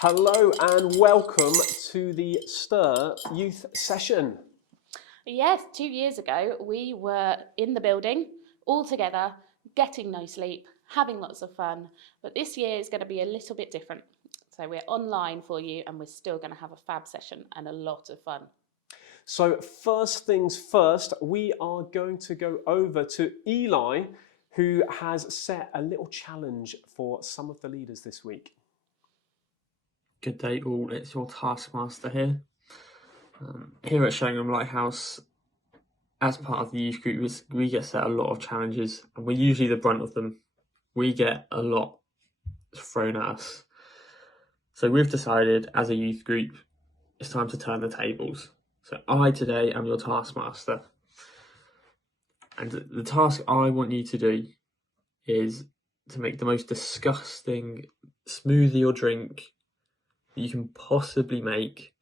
Hello and welcome to the Stir Youth Session. Yes, 2 years ago we were in the building all together, getting no sleep, having lots of fun. But this year is going to be a little bit different. So we're online for you and we're still going to have a fab session and a lot of fun. So first things first, we are going to go over to Eli, who has set a little challenge for some of the leaders this week. Good day all, it's your Taskmaster here. Here at Sheringham Lighthouse, as part of the youth group, we get set a lot of challenges and we're usually the brunt of them. We get a lot thrown at us. So we've decided as a youth group, it's time to turn the tables. So I today am your Taskmaster. And the task I want you to do is to make the most disgusting smoothie or drink you can possibly make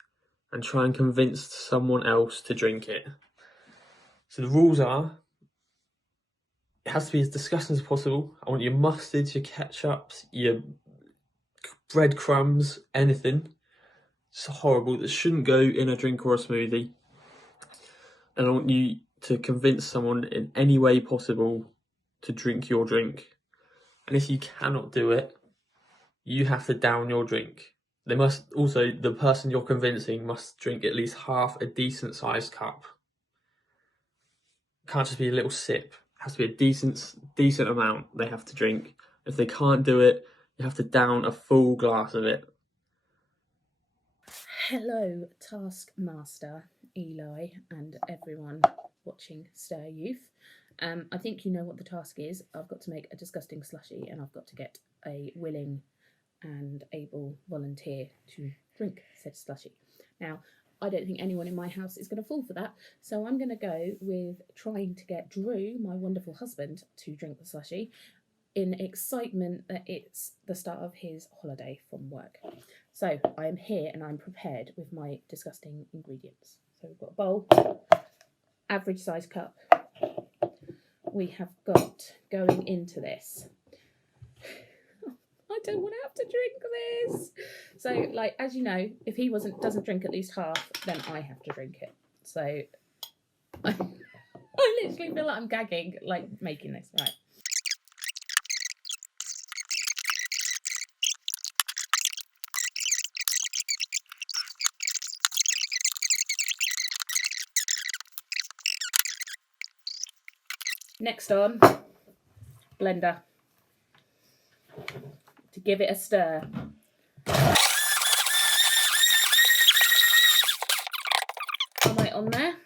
and try and convince someone else to drink it. So the rules are, it has to be as disgusting as possible. I want your mustards, your ketchups, your breadcrumbs, anything. It's horrible, that shouldn't go in a drink or a smoothie. And I want you to convince someone in any way possible to drink your drink. And if you cannot do it, you have to down your drink. They must also, the person you're convincing must drink at least half a decent sized cup. It can't just be a little sip. It has to be a decent amount they have to drink. If they can't do it, you have to down a full glass of it. Hello, Taskmaster, Eli, and everyone watching Stir Youth. I think you know what the task is. I've got to make a disgusting slushie and I've got to get a willing and able volunteer to drink said slushie. Now, I don't think anyone in my house is going to fall for that, so I'm going to go with trying to get Drew, my wonderful husband, to drink the slushie in excitement that it's the start of his holiday from work. So I am here and I'm prepared with my disgusting ingredients. So we've got a bowl, average size cup. We have got going into this. I don't want to have to drink this. So, like, as you know, if he doesn't drink at least half, then I have to drink it. So I literally feel like I'm gagging, like, making this. Right. Next on, blender. To give it a stir. Am I on there?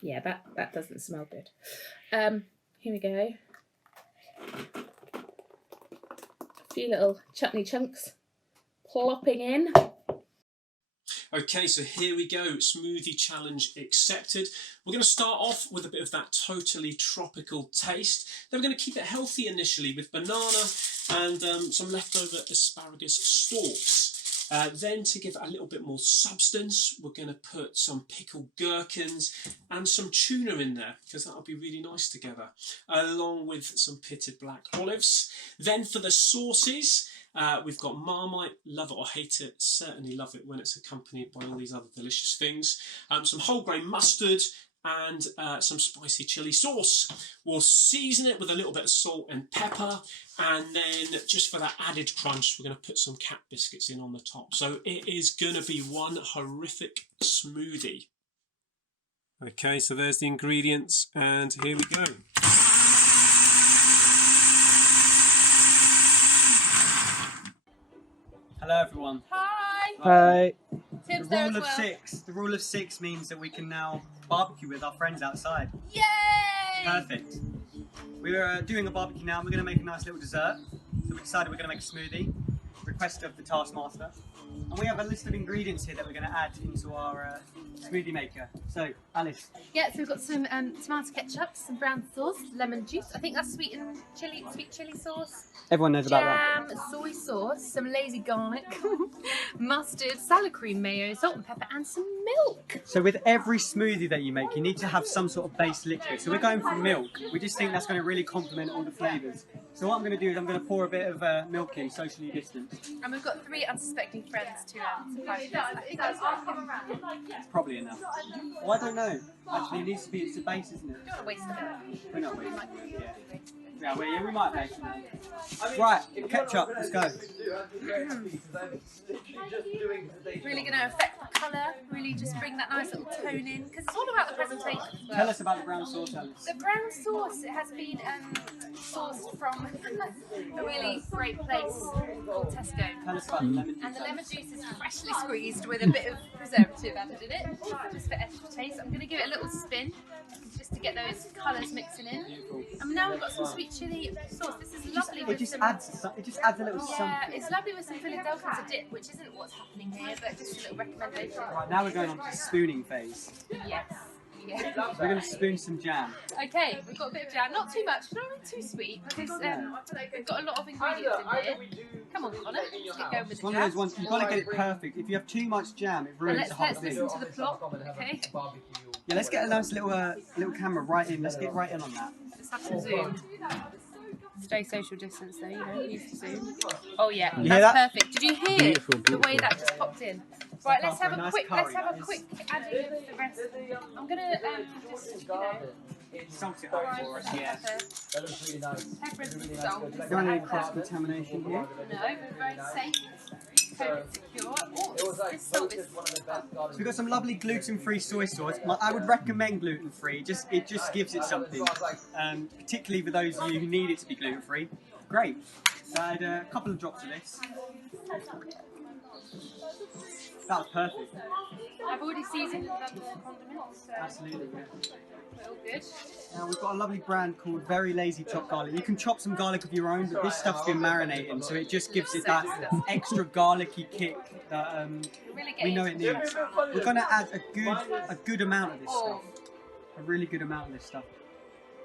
Yeah, that doesn't smell good. Here we go. A few little chutney chunks plopping in. Okay, so here we go, smoothie challenge accepted. We're going to start off with a bit of that totally tropical taste. Then we're going to keep it healthy initially with banana and some leftover asparagus stalks. Then to give it a little bit more substance, we're going to put some pickled gherkins and some tuna in there, because that'll be really nice together, along with some pitted black olives. Then for the sauces, we've got Marmite, love it or hate it, certainly love it when it's accompanied by all these other delicious things. Some whole grain mustard and some spicy chilli sauce. We'll season it with a little bit of salt and pepper, and then just for that added crunch, we're going to put some cat biscuits in on the top. So it is going to be one horrific smoothie. Okay, so there's the ingredients, and here we go. Hello everyone. Hi! Hi. Tim's The there rule as of well. six. The rule of six means that we can now barbecue with our friends outside. Yay! Perfect. We're doing a barbecue now and we're going to make a nice little dessert. So we decided we're going to make a smoothie. request of the Taskmaster. And we have a list of ingredients here that we're going to add into our smoothie maker. So, Alice. Yeah, so we've got some tomato ketchup, some brown sauce, lemon juice. I think that's sweet chili sauce. Everyone knows about that. Jam, soy sauce, some lazy garlic, mustard, salad cream, mayo, salt and pepper, and some milk. So with every smoothie that you make, you need to have some sort of base liquid. So we're going for milk. We just think that's going to really complement all the flavours. So what I'm going to do is I'm going to pour a bit of milk in, socially distanced. And we've got 3 unsuspecting friends to surprise us. I think that's Probably enough. Well, I don't know. Actually, it needs to be, it's a base, isn't it? don't want to waste it. We're not wasting it, yeah. Yeah, we might make it. Right, ketchup, let's go. Really going to affect the colour, really just bring that nice little tone in, because it's all about the presentation as well. Tell us about the brown sauce, Alice. The brown sauce has been sourced from a really great place called Tesco. Tell us about the lemon juice. And the lemon juice is freshly squeezed with a bit of preservative added in it, just for extra taste. I'm going to give it a little spin, just to get those colours mixing in. And now we've got some sweet chilli sauce. This is lovely with It some... just adds a little Yeah, something. it's lovely with some Philadelphia to dip, which isn't what's happening here, but just a little recommendation. Right, now we're going on to the spooning phase. Yes. Yeah. We're going to spoon some jam. Okay, we've got a bit of jam. Not too much, not too sweet, because we've got a lot of ingredients in here. Come on, Connor, let's get going with It's the one jam. of those ones, you've got to get it perfect. If you have too much jam, it And ruins the whole let's thing. listen to the plot, okay? Yeah, let's get a nice little camera right in. Let's get right in on that. Let's have some zoom. Stay social distance though, you know, use the zoom. Oh yeah, You that's hear that? perfect. Did you hear Beautiful, the way beautiful. that just popped in? Right, let's have a Nice quick, curry, let's have a that quick adding of the rest. I'm gonna just, you know, Salt it up for us, yeah. pepper and some salt. Don't want any cross-contamination here. No, we're very safe. COVID secure. Oh, this salt is... So we've got some lovely gluten-free soy sauce. I would recommend gluten-free. It just gives it something. Particularly for those of you who need it to be gluten-free. Great. So I had a couple of drops of this. That was perfect. I've already seasoned with other condiments, so Absolutely, yeah. we're all good. Now we've got a lovely brand called Very Lazy Chopped Garlic. You can chop some garlic of your own, but this stuff's been marinating, so it just gives it that extra garlicky kick that Really we getting know it needs. We're going to add a good amount of this Oh. stuff. A really good amount of this stuff.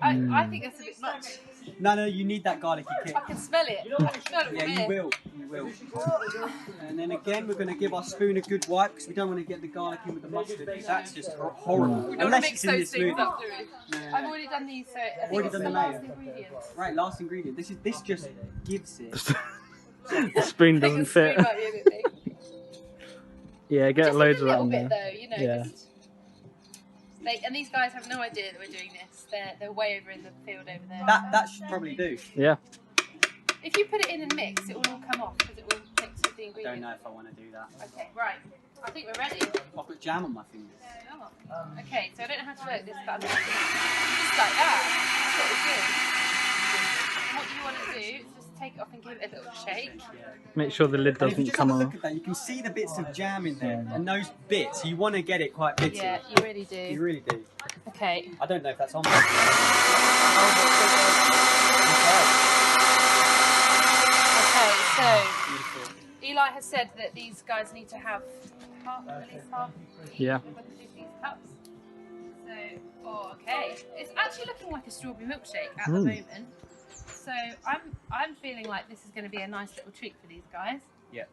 I think that's a bit much. No, you need that garlicky kick. I can smell it. I can smell it from Yeah, here. you will. And then again, we're going to give our spoon a good wipe because we don't want to get the garlic in with the mustard. Because that's just horrible. We don't want to Unless mix it's in those this things smoothie. up, do we? No. I've already done these, so I think Already it's done the the last mayo. ingredient. Right, last ingredient. This just gives it. The spoon I think doesn't the fit. spoon might be a bit big. Yeah, get Just loads a of that little on bit there. though, you know. Yeah. Just, and these guys have no idea that we're doing this. They're way over in the field over there. That should probably do. Yeah. If you put it in and mix, it will all come off because it will mix with the Don't ingredients. know if I want to do that. Okay, right. I think we're ready. I've got jam on my fingers. Oh. Okay, so I don't know how to work this, but I'm just like that. That's what we do. And what you want to do is just take it off and give it a little shake. Make sure the lid And if you doesn't just come have a look off. at that, you can see the bits of jam in there. And those bits, you want to get it quite bitty. Yeah, you really do. You really do. Okay. I don't know if that's on there. Okay, so Beautiful. Eli has said that these guys need to have at least half. Yeah. Of these cups. So, okay. It's actually looking like a strawberry milkshake at the moment. So I'm feeling like this is going to be a nice little treat for these guys. Yeah.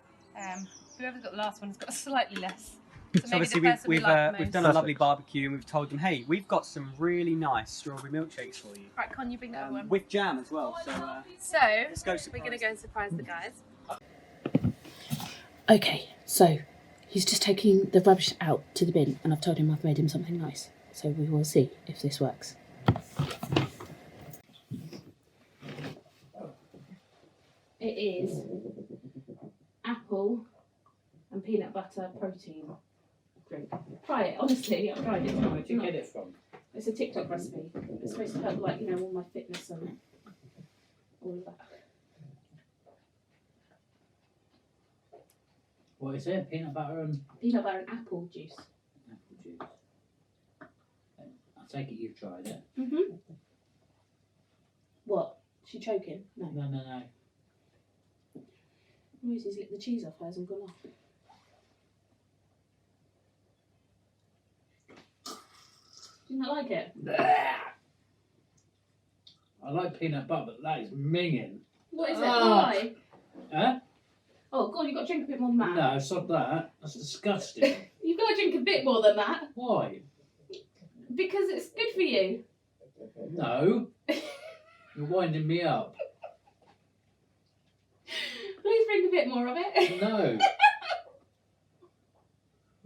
Whoever's got the last one has got slightly less. So obviously we've done a lovely barbecue and we've told them, hey, we've got some really nice strawberry milkshakes for you. Right, Con, you bring that one. With jam as well. So So go we're going to go and surprise the guys. Okay, so he's just taking the rubbish out to the bin and I've told him I've made him something nice. So we will see if this works. It is apple and peanut butter protein drink. Try it, honestly, I've tried it. Where'd you get it from? It's a TikTok recipe. It's supposed to help, like, you know, all my fitness and all of that. What is it? Peanut butter and Peanut butter and apple juice. apple juice. I take it you've tried it. Mm-hmm. What? She choking? No. No. Lucy's licked the cheese off hers and gone off. Do you not like it? I like peanut butter, but that is minging. What is it? Why? Huh? Oh, God, you've got to drink a bit more than that. No, stop that. That's disgusting. You've got to drink a bit more than that. Why? Because it's good for you. No. You're winding me up. Please drink a bit more of it. No.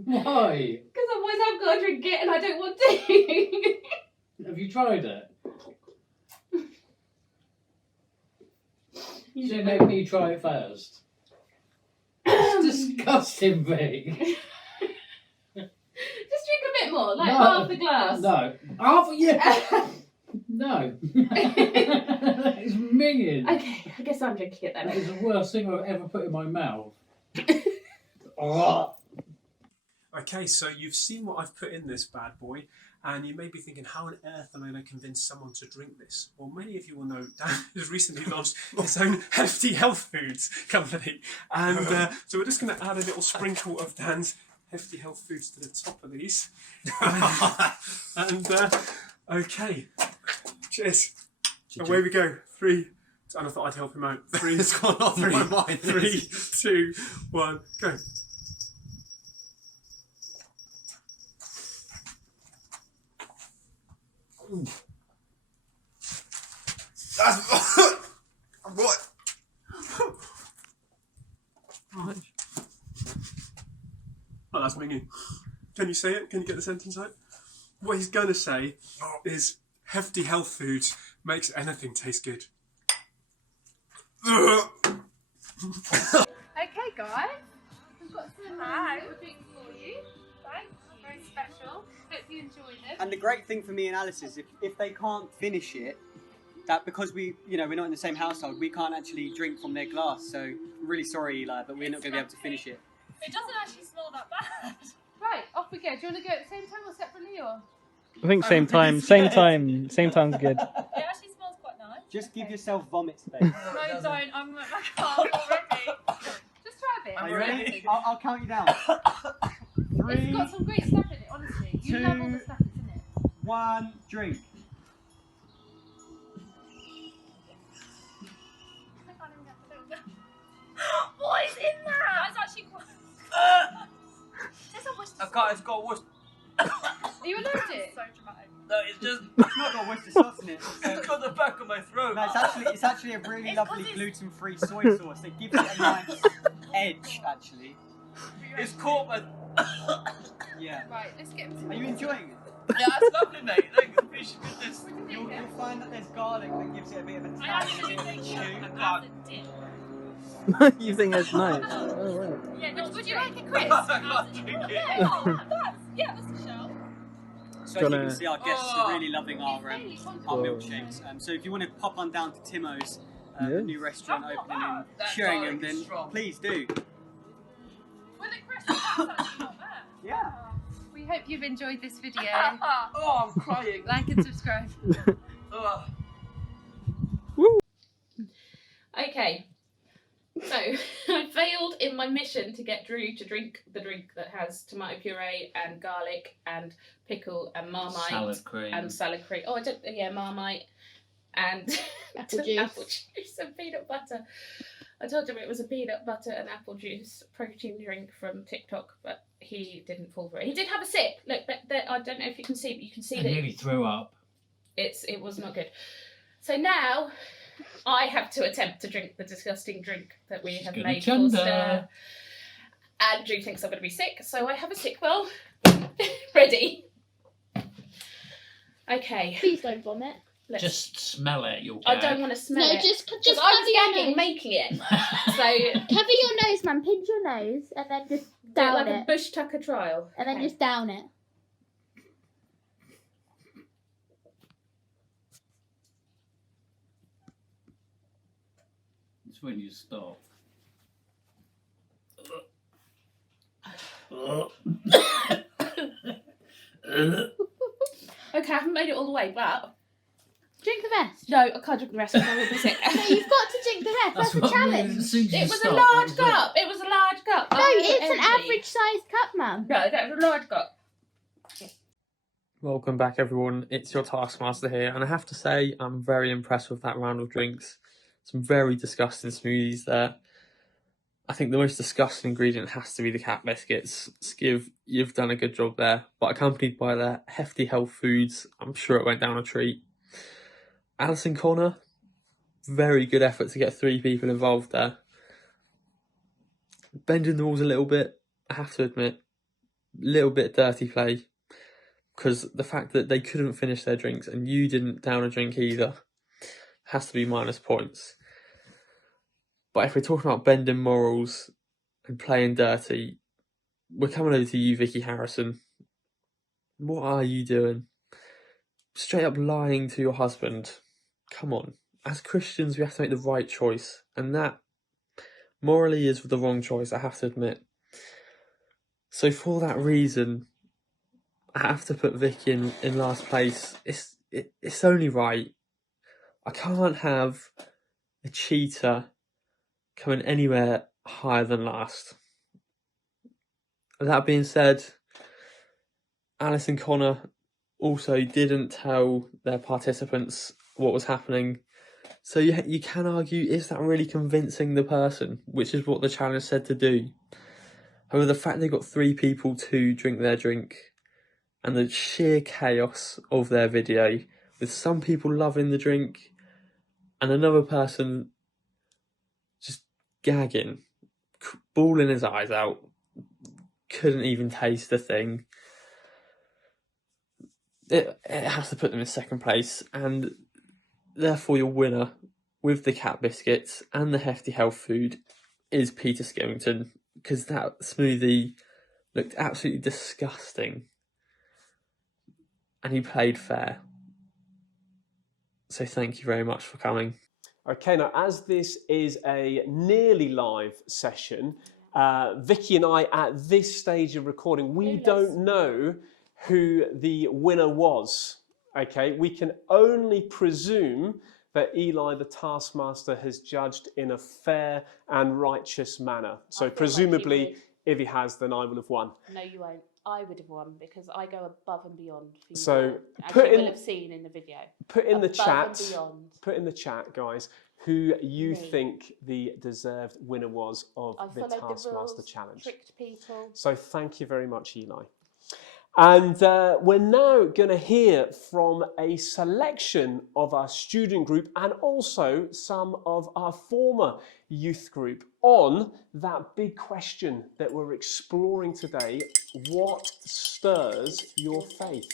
Why? Because otherwise I've got to drink it and I don't want to. Have you tried it? You should make me try it first. It's disgusting, Vic. Just drink a bit more, like No. half the glass. No. Half? Yeah. No. It's minging. Okay, I guess I'm drinking it That then. is the worst thing I've ever put in my mouth. Oh. Okay, so you've seen what I've put in this bad boy, and you may be thinking, how on earth am I going to convince someone to drink this? Well, many of you will know Dan has recently launched his own hefty health foods company, and so we're just going to add a little sprinkle of Dan's hefty health foods to the top of these. Okay, cheers. Away we go. 3. And I thought I'd help him out. 3. It's gone off three, my mind. 3, 2, 1, go. That's what? Oh, that's minging. Can you say it? Can you get the sentence out? What he's going to say is hefty health food makes anything taste good. Okay, guys, we've got some little drinks for you. Thanks, very special. Hope you enjoyed it. And the great thing for me and Alice is if they can't finish it, that because we're not in the same household, we can't actually drink from their glass. So I'm really sorry, Eli, but we're not going to be able to finish it. It doesn't actually smell that bad. Right, off we go. Do you want to go at the same time or separately, or? I think same time. Same time's good. It actually smells quite nice. Just give yourself vomit space. No, don't. I'm like, I can't already. Just try a bit. Are you ready? I'll count you down. It's got some great stuff in it, honestly. You love all the stuff that's in it. 1, drink. I can't even get the little bit. What is in that? That's actually quite... There's a Worcester sauce. It's got Worcester. Are you allergic? So dramatic. No, it's just. It's not got Worcester sauce in it. It's got the back of my throat. No, it's actually a really It's lovely 'cause it's- gluten-free soy sauce. It gives it a nice edge, actually. It's caught my. Yeah. Right, let's get into Are you enjoying it? Yeah, that's lovely, mate. Thank you. Appreciate this. You'll find that there's garlic that gives it a bit of a I tang, actually a bit think of so. chew. As a dip. You think that's nice? Oh, right. Yeah, would you like a crisp? I can't drink it. Yeah, that's a shout. So as you Gonna- can see, our guests are really loving our It's really milkshakes. So if you want to pop on down to Timo's, Yeah. the new restaurant opening in That Sheringham, garlic is then strong. please do. With a crisp, that's actually not bad. Yeah. We hope you've enjoyed this video. Oh, I'm crying. Like and subscribe. Oh. Okay. So, I failed in my mission to get Drew to drink the drink that has tomato puree and garlic and pickle and marmite Salad cream. and salad cream. Oh, marmite and Apple juice. apple juice and peanut butter. I told him it was a peanut butter and apple juice protein drink from TikTok, but he didn't fall for it. He did have a sip. Look, I don't know if you can see, but you can see I that nearly threw up. it was not good. So now I have to attempt to drink the disgusting drink that we have Good made for agenda. Stir. And Drew thinks I'm going to be sick, so I have a sick well ready. Okay. Please don't vomit. Let's- Just smell it, you'll I gag. don't want to smell No, it. just Because cover I was your gagging nose. making it. So Cover your nose, man. Pinch your nose and then just do it down like it. a bush tucker trial. And then Okay. just down it. It's when you stop. Okay, I haven't made it all the way, but do Drink the rest. No, I can't drink the rest because I will be sick. No, you've got to drink the rest. That's a what I mean, challenge. as soon as you It was a stop, large that was it. cup. It was a large cup. No, Oh, it's an empty. average sized cup, Mum. No, that was a large cup. Welcome back, everyone. It's your Taskmaster here, and I have to say I'm very impressed with that round of drinks. Some very disgusting smoothies there. I think the most disgusting ingredient has to be the cat biscuits. Skiv, you've done a good job there, but accompanied by their hefty health foods, I'm sure it went down a treat. Alice and Connor, very good effort to get 3 people involved there. Bending the rules a little bit, I have to admit, a little bit dirty play. Because the fact that they couldn't finish their drinks and you didn't down a drink either has to be minus points. But if we're talking about bending morals and playing dirty, we're coming over to you, Vicky Harrison. What are you doing? Straight up lying to your husband. Come on. As Christians, we have to make the right choice. And that morally is the wrong choice, I have to admit. So for that reason, I have to put Vicky in last place. It's only right. I can't have a cheater coming anywhere higher than last. That being said, Alice and Connor also didn't tell their participants what was happening. So you can argue, is that really convincing the person? Which is what the challenge said to do. However, the fact they got 3 people to drink their drink and the sheer chaos of their video, with some people loving the drink and another person just gagging, bawling his eyes out, couldn't even taste the thing. It has to put them in second place, and therefore your winner with the cat biscuits and the hefty health food is Peter Skillington, because that smoothie looked absolutely disgusting. And he played fair. So thank you very much for coming. Okay, now as this is a nearly live session, Vicky and I, at this stage of recording, we don't know who the winner was. Okay, we can only presume that Eli, the Taskmaster, has judged in a fair and righteous manner. So presumably, if he has, then I will have won. No, you won't. I would have won because I go above and beyond for you. So as you will have seen in the video. Put in the Above chat. and beyond. Put in the chat, guys, who you think the deserved winner was of I the followed the Taskmaster rules, Challenge. tricked people. So thank you very much, Eli. And we're now going to hear from a selection of our student group and also some of our former youth group on that big question that we're exploring today: what stirs your faith?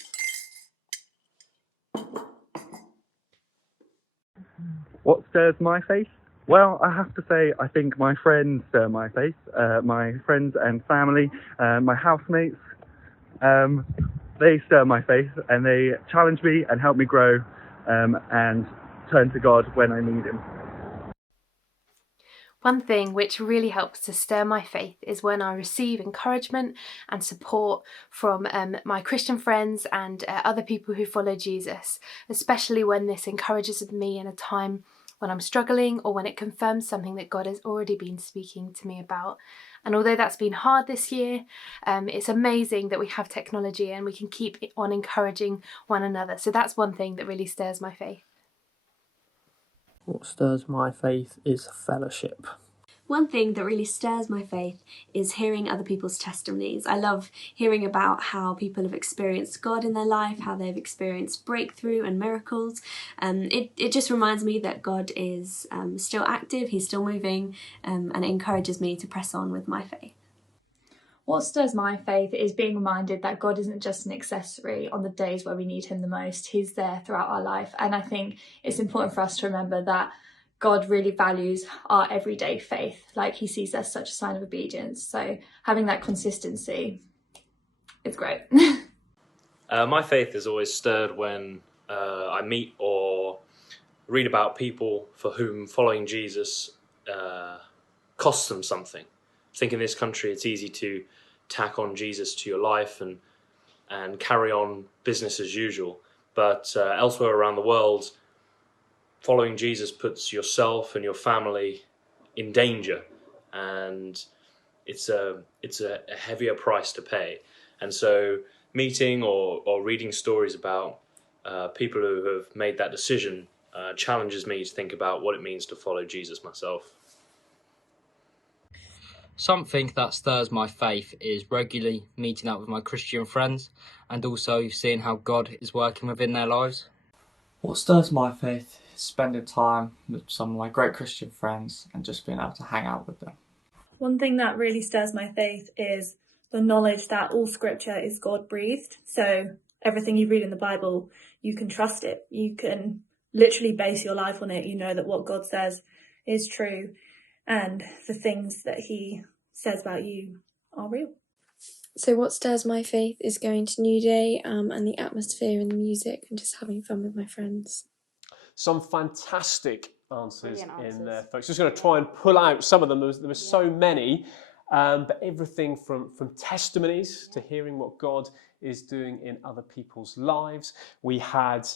What stirs my faith? Well, I have to say, I think my friends stir my faith. My friends and family, my housemates, they stir my faith, and they challenge me and help me grow and turn to God when I need Him. One thing which really helps to stir my faith is when I receive encouragement and support from my Christian friends and other people who follow Jesus, especially when this encourages me in a time when I'm struggling or when it confirms something that God has already been speaking to me about. And although that's been hard this year, it's amazing that we have technology and we can keep on encouraging one another. So that's one thing that really stirs my faith. What stirs my faith is fellowship. One thing that really stirs my faith is hearing other people's testimonies. I love hearing about how people have experienced God in their life, how they've experienced breakthrough and miracles. It just reminds me that God is still active, He's still moving, and it encourages me to press on with my faith. What stirs my faith is being reminded that God isn't just an accessory on the days where we need Him the most. He's there throughout our life. And I think it's important for us to remember that God really values our everyday faith. Like, He sees us such a sign of obedience. So having that consistency is great. My faith is always stirred when I meet or read about people for whom following Jesus costs them something. I think in this country it's easy to tack on Jesus to your life and carry on business as usual. But elsewhere around the world, following Jesus puts yourself and your family in danger, and it's a heavier price to pay. And so meeting or reading stories about people who have made that decision challenges me to think about what it means to follow Jesus myself. Something that stirs my faith is regularly meeting up with my Christian friends and also seeing how God is working within their lives. What stirs my faith is spending time with some of my great Christian friends and just being able to hang out with them. One thing that really stirs my faith is the knowledge that all scripture is God-breathed. So everything you read in the Bible, you can trust it. You can literally base your life on it. You know that what God says is true and the things that he says about you are real. So what stirs my faith is going to New Day and the atmosphere and the music and just having fun with my friends. Some fantastic answers in there, folks. Just going to try and pull out some of them. There were so many, but everything from testimonies to hearing what God is doing in other people's lives. We had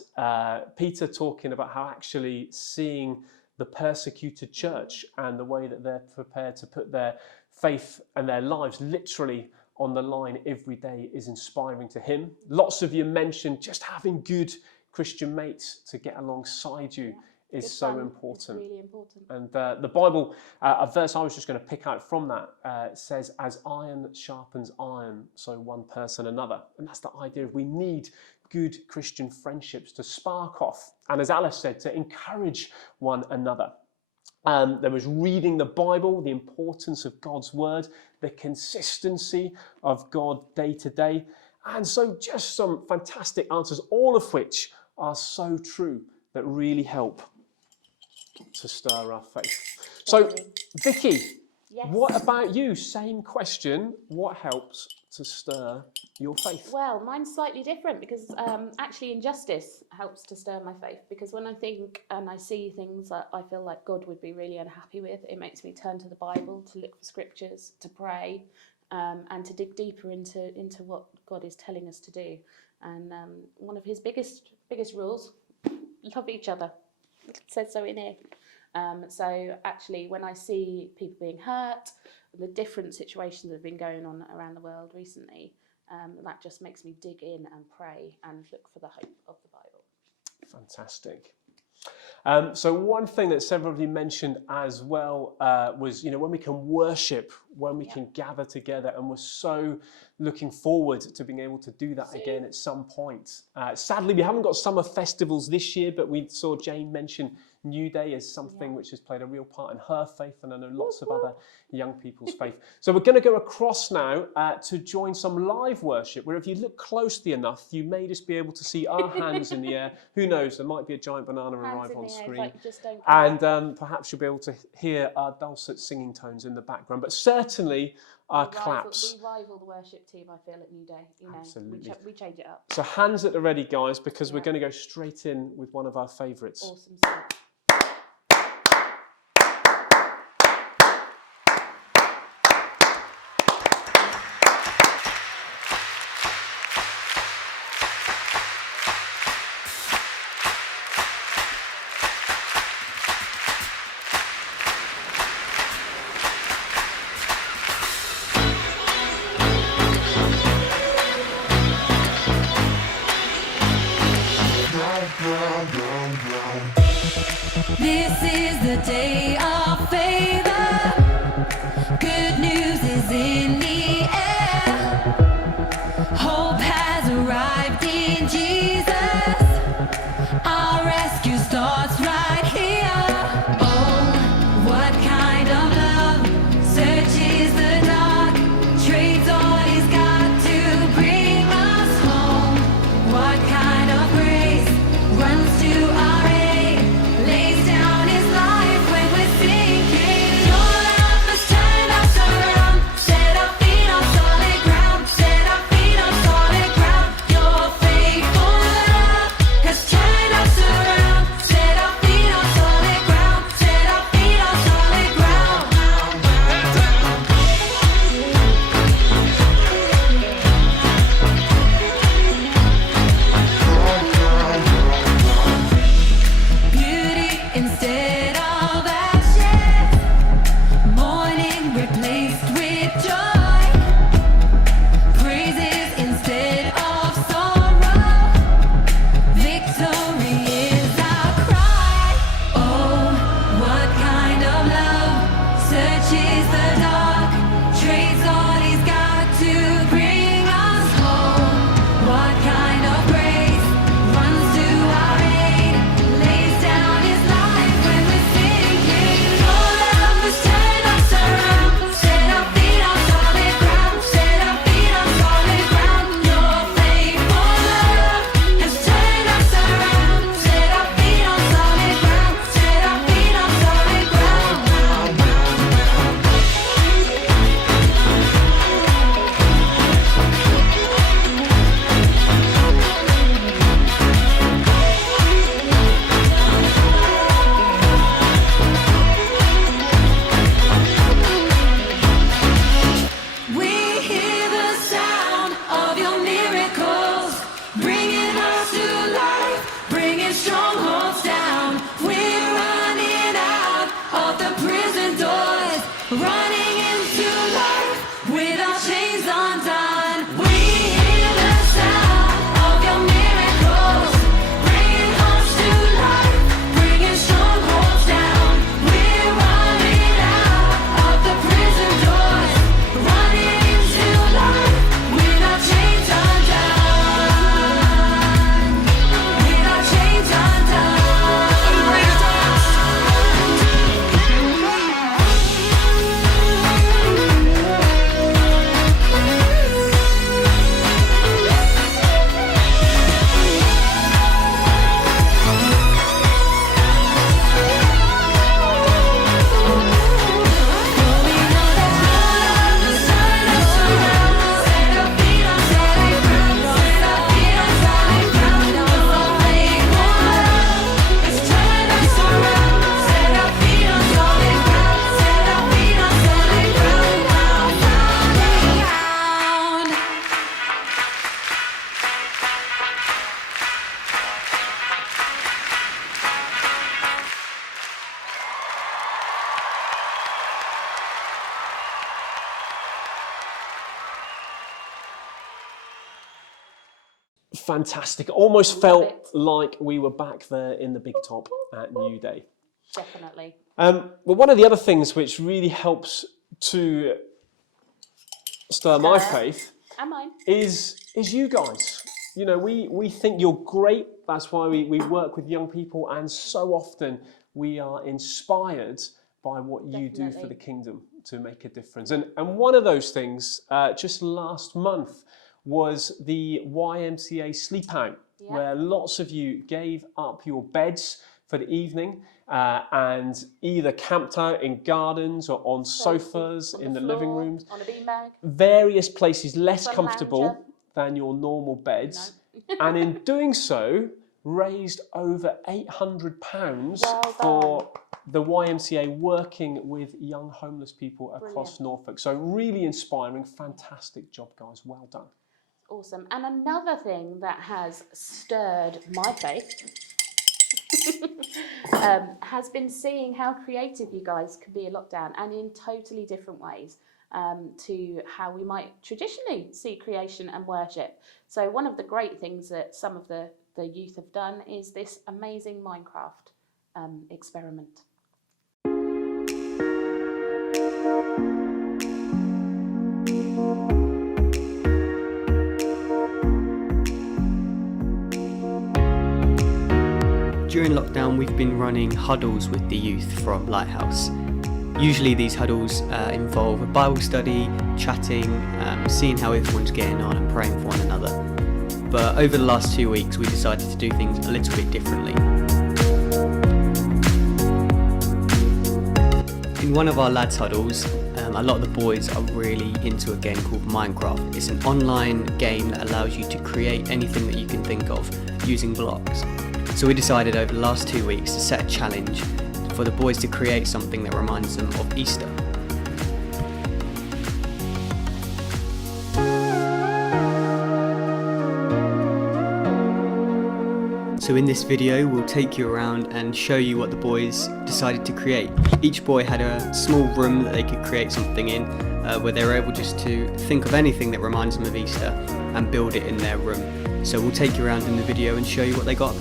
Peter talking about how actually seeing the persecuted church and the way that they're prepared to put their faith and their lives literally on the line every day is inspiring to him. Lots of you mentioned just having good Christian mates to get alongside you is so important. It's really important. And the Bible, a verse I was just going to pick out from that, says, as iron sharpens iron, so one person another. And that's the idea of we need good Christian friendships to spark off. And as Alice said, to encourage one another. There was reading the Bible, the importance of God's word, the consistency of God day to day. And so just some fantastic answers, all of which are so true, that really help to stir our faith. So, Vicky, Yes. What about you? Same question. What helps to stir your faith? Well, mine's slightly different because actually injustice helps to stir my faith, because when I think and I see things that I feel like God would be really unhappy with, it makes me turn to the Bible, to look for scriptures, to pray, and to dig deeper into what God is telling us to do. And one of his biggest rules, love each other. It says so in here. So actually, when I see people being hurt, the different situations that have been going on around the world recently, that just makes me dig in and pray and look for the hope of the Bible. Fantastic. So one thing that several of you mentioned as well was, when we can worship, when we can gather together, and we're so looking forward to being able to do that again at some point. Sadly, we haven't got summer festivals this year, but we saw Jane mention New Day as something which has played a real part in her faith, and I know lots of other young people's faith. So we're going to go across now to join some live worship, where if you look closely enough, you may just be able to see our hands in the air. Who knows, there might be a giant banana arrive on screen. And perhaps you'll be able to hear our dulcet singing tones in the background, but certainly our claps. We rival the worship team, I feel, at New Day. Absolutely. We change it up. So hands at the ready, guys, because we're going to go straight in with one of our favourites. Awesome stuff. This is the day of favor. Good news is in the air. Hope has arrived in Jesus. Our rescue starts right here. Oh, what kind of love searches the dark, trades all he's got to bring us home. What kind of grace runs to our aid, lays down his life when we're fantastic. Almost felt like we were back there in the big top at New Day. Definitely. Well, one of the other things which really helps to stir my faith And mine. is you guys. You know, we think you're great. That's why we work with young people, and so often we are inspired by what you do for the kingdom to make a difference. And one of those things, just last month, was the YMCA Sleep Out, where lots of you gave up your beds for the evening and either camped out in gardens or on sofas, in the living rooms, on a beanbag, various places less Sun comfortable lounger. than your normal beds, and in doing so, raised over £800 for the YMCA working with young homeless people across Norfolk. So really inspiring, fantastic job, guys. Well done. Awesome. And another thing that has stirred my faith has been seeing how creative you guys can be in lockdown, and in totally different ways to how we might traditionally see creation and worship. So one of the great things that some of the youth have done is this amazing Minecraft experiment. During lockdown, we've been running huddles with the youth from Lighthouse. Usually these huddles involve a Bible study, chatting, seeing how everyone's getting on and praying for one another. But over the last 2 weeks, we decided to do things a little bit differently. In one of our lads huddles, a lot of the boys are really into a game called Minecraft. It's an online game that allows you to create anything that you can think of using blocks. So we decided over the last 2 weeks to set a challenge for the boys to create something that reminds them of Easter. So in this video, we'll take you around and show you what the boys decided to create. Each boy had a small room that they could create something in, where they were able just to think of anything that reminds them of Easter and build it in their room. So we'll take you around in the video and show you what they got.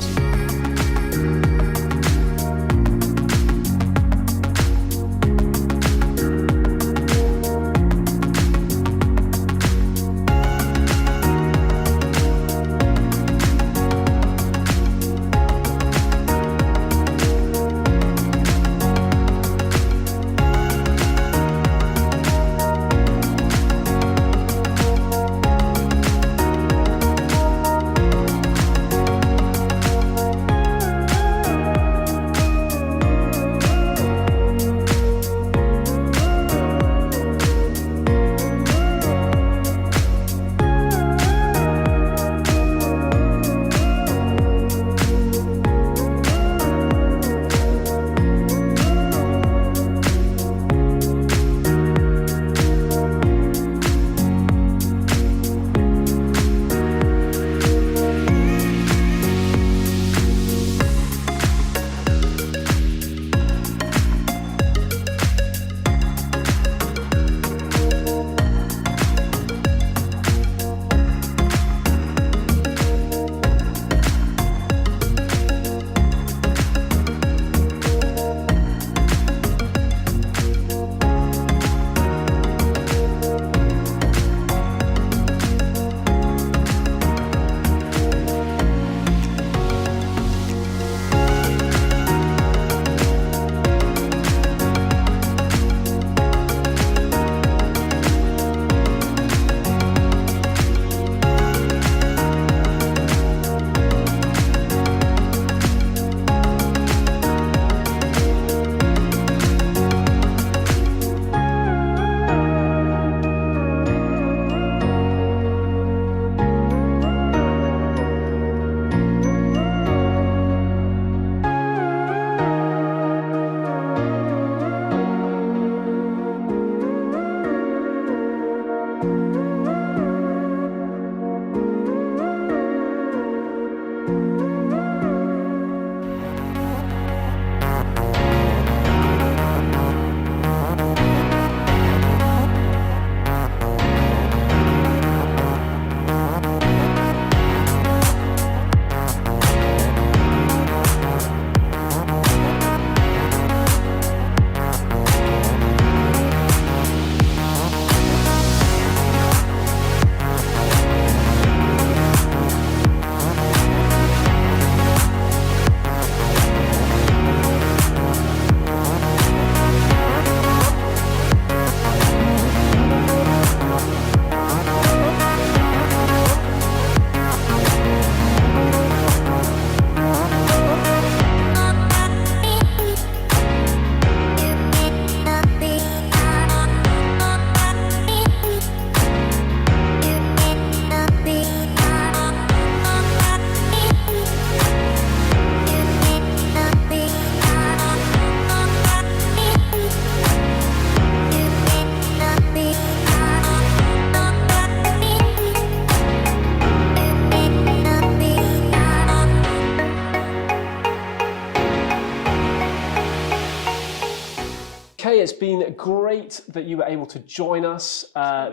been great that you were able to join us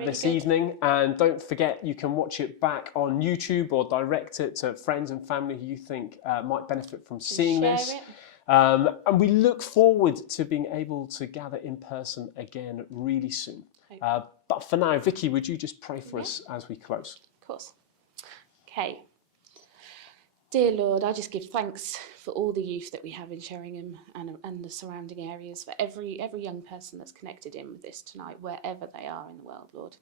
this evening, and don't forget you can watch it back on YouTube or direct it to friends and family who you think might benefit from seeing this. And we look forward to being able to gather in person again really soon. But for now, Vicky, would you just pray for us as we close? Of course. Okay. Dear Lord, I just give thanks for all the youth that we have in Sheringham and the surrounding areas, for every young person that's connected in with this tonight, wherever they are in the world, Lord.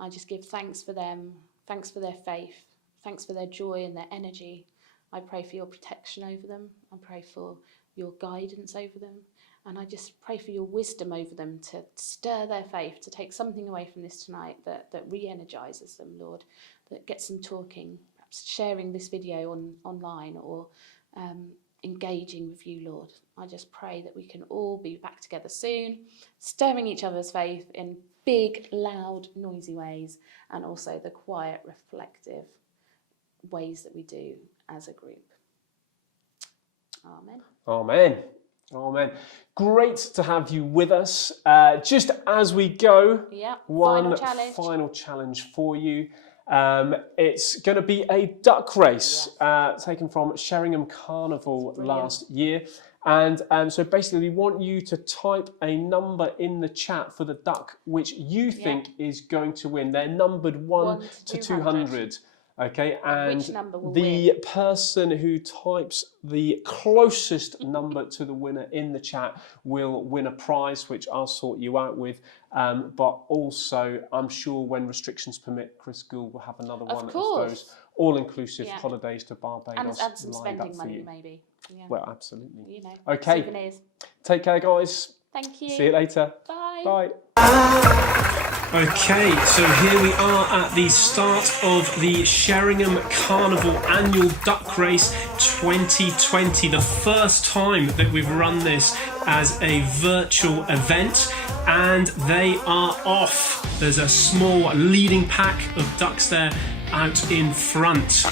I just give thanks for them, thanks for their faith, thanks for their joy and their energy. I pray for your protection over them. I pray for your guidance over them. And I just pray for your wisdom over them to stir their faith, to take something away from this tonight that re-energises them, Lord, that gets them talking, perhaps sharing this video online or engaging with you, Lord. I just pray that we can all be back together soon, stirring each other's faith in big, loud, noisy ways, and also the quiet, reflective ways that we do as a group. Amen. Amen. Amen. Great to have you with us. Just as we go, one final challenge for you. It's going to be a duck race taken from Sheringham Carnival last year. And so basically we want you to type a number in the chat for the duck which you think is going to win. They're numbered 1 to 200. Okay, and the person who types the closest number to the winner in the chat will win a prize, which I'll sort you out with. But also, I'm sure when restrictions permit, Chris Gould will have another one of those all-inclusive holidays to Barbados. And some spending money, maybe. Yeah. Well, absolutely. You know, okay. Souvenirs. Take care, guys. Thank you. See you later. Bye. Bye. Okay, so here we are at the start of the Sheringham Carnival Annual Duck Race 2020, the first time that we've run this as a virtual event, and they are off. There's a small leading pack of ducks there out in front.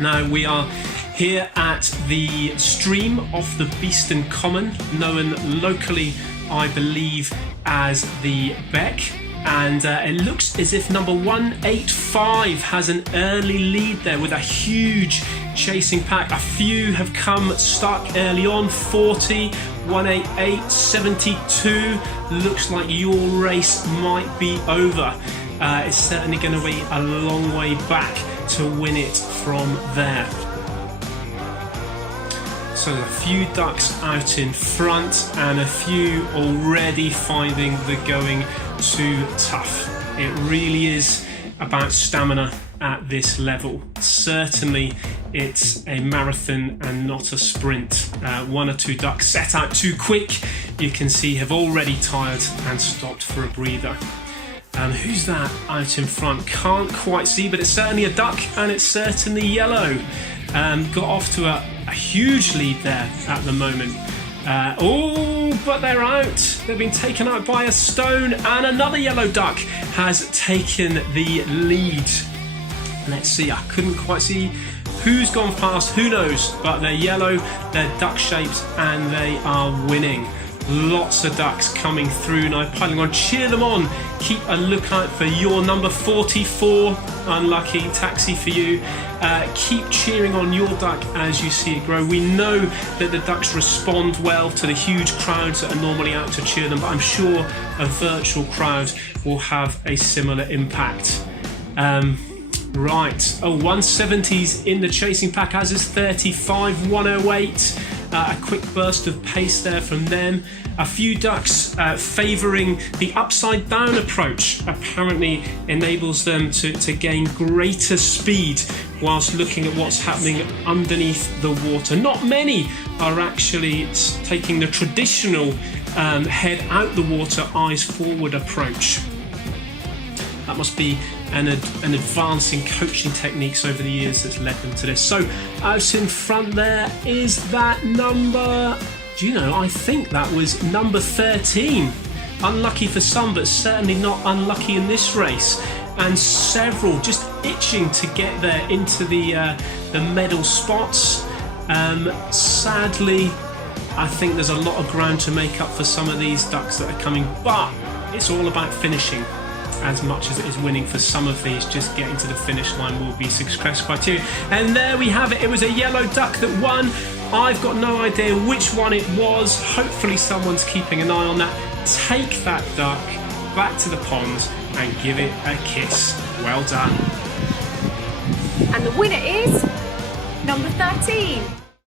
Now we are here at the stream off the Beeston Common, known locally, I believe, as the Beck. And it looks as if number 185 has an early lead there with a huge chasing pack. A few have come stuck early on, 40, 188, 72. Looks like your race might be over. It's certainly going to be a long way back to win it from there. So a few ducks out in front and a few already finding the going too tough. It really is about stamina at this level. Certainly it's a marathon and not a sprint. One or two ducks set out too quick, you can see, have already tired and stopped for a breather. Who's that out in front? Can't quite see, but it's certainly a duck and it's certainly yellow. Got off to a huge lead there at the moment. But they're out. They've been taken out by a stone, and another yellow duck has taken the lead. Let's see, I couldn't quite see who's gone past, who knows, but they're yellow, they're duck shaped, and they are winning. Lots of ducks coming through now, piling on. Cheer them on. Keep a lookout for your number 44. Unlucky, taxi for you. Keep cheering on your duck as you see it grow. We know that the ducks respond well to the huge crowds that are normally out to cheer them, but I'm sure a virtual crowd will have a similar impact. Right, 170's in the chasing pack, as is 35, 108. A quick burst of pace there from them. A few ducks favouring the upside down approach apparently enables them to gain greater speed whilst looking at what's happening underneath the water. Not many are actually taking the traditional head out the water, eyes forward approach. That must be an advance in coaching techniques over the years that's led them to this. So out in front there is that number, do you know, I think that was number 13. Unlucky for some, but certainly not unlucky in this race. And several just itching to get there into the medal spots. Sadly, I think there's a lot of ground to make up for some of these ducks that are coming, but it's all about finishing as much as it is winning for some of these. Just getting to the finish line will be success criteria. And there we have it. It was a yellow duck that won. I've got no idea which one it was. Hopefully someone's keeping an eye on that. Take that duck back to the pond and give it a kiss. Well done. And the winner is number 13.